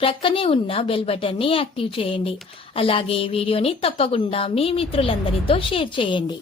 ప్రక్కనే ఉన్న బెల్ బటన్ని యాక్టివ్ చేయండి. అలాగే వీడియోని తప్పకుండా మీ మిత్రులందరితో షేర్ చేయండి.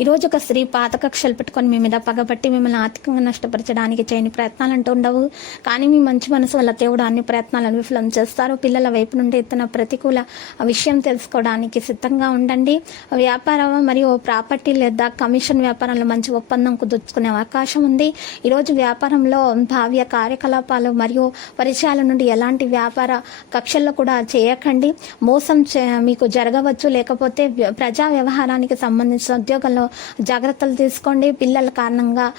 ఈ రోజు ఒక స్త్రీ పాత కక్షలు పెట్టుకొని మీ మీద పగబట్టి మిమ్మల్ని ఆర్థికంగా నష్టపరచడానికి చేయని ప్రయత్నాలు అంటూ ఉండవు. కానీ మీ మంచి మనసు వల్ల దేవుడు అన్ని ప్రయత్నాలను విఫలం చేస్తారు. పిల్లల వైపు నుండి ఎత్తున ప్రతికూల విషయం తెలుసుకోవడానికి సిద్ధంగా ఉండండి. వ్యాపారం మరియు ప్రాపర్టీ లేదా కమిషన్ వ్యాపారంలో మంచి ఒప్పందం కుదుర్చుకునే అవకాశం ఉంది. ఈరోజు వ్యాపారంలో భావ్య కార్యకలాపాలు మరియు పరిచయాల నుండి ఎలాంటి వ్యాపార కక్షల్లో కూడా చేయకండి. మోసం చే- మీకు జరగవచ్చు. లేకపోతే ప్రజా వ్యవహారానికి సంబంధించిన ఉద్యోగంలో జాగ్రత్తలు తీసుకోండి. పిల్లల కారణంగా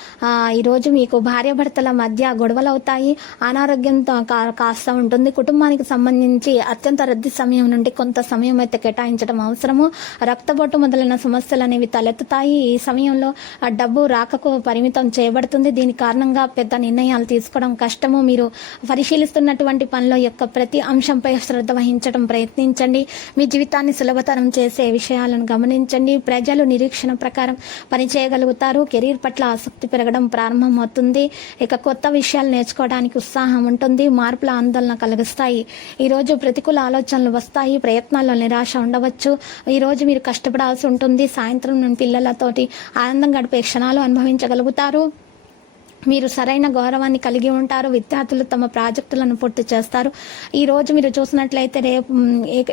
ఈరోజు మీకు భార్యాభర్తల మధ్య గొడవలు అవుతాయి అనారోగ్యంతో కాస్త ఉంటుంది. కుటుంబానికి సంబంధించి అత్యంత రద్దీ సమయం నుండి కొంత సమయం అయితే కేటాయించడం అవసరము. రక్తపోటు మొదలైన సమస్యలు అనేవి తలెత్తుతాయి. ఈ సమయంలో డబ్బు రాకకు పరిమితం చేయబడుతుంది. దీని కారణంగా పెద్ద నిర్ణయాలు తీసుకోవడం కష్టము. మీరు పరిశీలిస్తున్నటువంటి పనిలో యొక్క ప్రతి అంశంపై శ్రద్ధ వహించడం ప్రయత్నించండి. మీ జీవితాన్ని సులభతరం చేసే విషయాలను గమనించండి. ప్రజలు నిరీక్షణ ప్రకారం పని చేయగలుగుతారు కెరీర్ పట్ల ఆసక్తి పెరగడం ప్రారంభమవుతుంది. ఇక కొత్త విషయాలు నేర్చుకోవడానికి ఉత్సాహం ఉంటుంది. మార్పుల ఆందోళన కలిగిస్తాయి. ఈరోజు ప్రతికూల ఆలోచనలు వస్తాయి. ప్రయత్నాల్లో నిరాశ ఉండవచ్చు. ఈరోజు మీరు కష్టపడాల్సి ఉంటుంది. సాయంత్రం నుండి పిల్లలతోటి ఆనందం గడిపే క్షణాలు అనుభవించగలుగుతారు. మీరు సరైన గౌరవాన్ని కలిగి ఉంటారు విద్యార్థులు తమ ప్రాజెక్టులను పూర్తి చేస్తారు. ఈ రోజు మీరు చూసినట్లయితే రేపు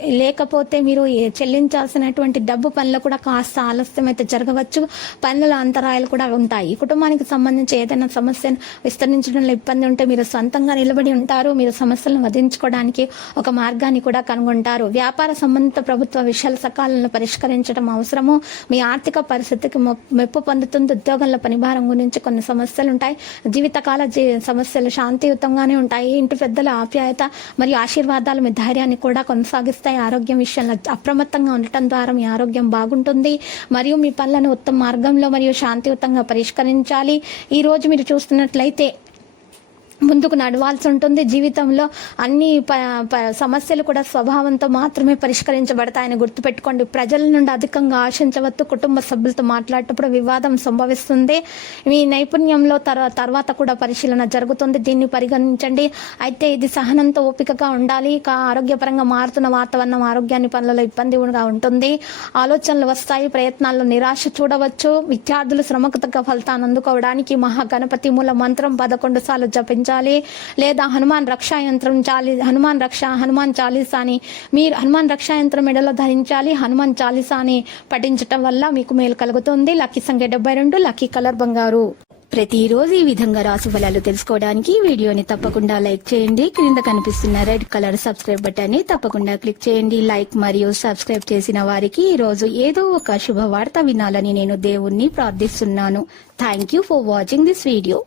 లేకపోతే మీరు ఏ- చెల్లించాల్సినటువంటి డబ్బు పనులు కూడా కాస్త ఆలస్యం అయితే జరగవచ్చు. పనుల అంతరాయాలు కూడా ఉంటాయి. కుటుంబానికి సంబంధించి ఏదైనా సమస్యను విస్తరించడంలో ఇబ్బంది ఉంటే మీరు సొంతంగా నిలబడి ఉంటారు. మీరు సమస్యలను వధించుకోవడానికి ఒక మార్గాన్ని కూడా కనుగొంటారు. వ్యాపార సంబంధిత ప్రభుత్వ విషయాల సకాలంలో పరిష్కరించడం అవసరము. మీ ఆర్థిక పరిస్థితికి మెప్పు పొందుతుంది. ఉద్యోగంలో పనిభారం గురించి కొన్ని సమస్యలు ఉంటాయి. జీవితకాల జీ సమస్యలు శాంతియుతంగానే ఉంటాయి. ఇంటి పెద్దల ఆప్యాయత మరియు ఆశీర్వాదాలు మీ ధైర్యాన్ని కూడా కొనసాగిస్తాయి. ఆరోగ్యం విషయంలో అప్రమత్తంగా ఉండటం ద్వారా మీ ఆరోగ్యం బాగుంటుంది. మరియు మీ పనులను ఉత్తమ మార్గంలో మరియు శాంతియుతంగా పరిష్కరించాలి. ఈ రోజు మీరు చూస్తున్నట్లయితే ముందుకు నడవాల్సి ఉంటుంది. జీవితంలో అన్ని ప- ప- సమస్యలు కూడా స్వభావంతో మాత్రమే పరిష్కరించబడతాయని గుర్తుపెట్టుకోండి. ప్రజల నుండి అధికంగా ఆశించవద్దు. కుటుంబ సభ్యులతో మాట్లాడేటప్పుడు వివాదం సంభవిస్తుంది. మీ నైపుణ్యంలో తర్వా- తర్వాత కూడా పరిశీలన జరుగుతుంది. దీన్ని పరిగణించండి. అయితే ఇది సహనంతో ఓపికగా ఉండాలి. ఇక ఆరోగ్యపరంగా మారుతున్న వాతావరణం ఆరోగ్యాన్ని పనులలో ఇబ్బందిగా ఉంటుంది. ఆలోచనలు వస్తాయి. ప్రయత్నాల్లో నిరాశ చూడవచ్చు. విద్యార్థులు శ్రమకు తగ్గ ఫలితాన్ని అందుకోవడానికి మహాగణపతి మూల మంత్రం పదకొండు సార్లు ఉంచాలి లేదా హనుమాన్ రక్షా యంత్రం చాలి హనుమాన్ రక్ష హనుమాన్ చాలీసాని మీరు హనుమాన్ రక్షా యంత్రం మెడలో ధరించాలి హనుమాన్ చాలీసాని పఠించటం వల్ల మీకు మేలు కలుగుతుంది. లక్కీ సంఖ్య డెబ్బై రెండు లక్కీ కలర్ బంగారు. ప్రతిరోజు ఈ విధంగా రాసు ఫలాలు తెలుసుకోవడానికి వీడియోని తప్పకుండా లైక్ చేయండి. క్రింద కనిపిస్తున్న రెడ్ కలర్ సబ్స్క్రైబ్ బటన్ని తప్పకుండా క్లిక్ చేయండి. లైక్ మరియు సబ్స్క్రైబ్ చేసిన వారికి ఈ రోజు ఏదో ఒక శుభవార్త వినాలని నేను దేవుణ్ణి ప్రార్థిస్తున్నాను. Thank you for watching this video.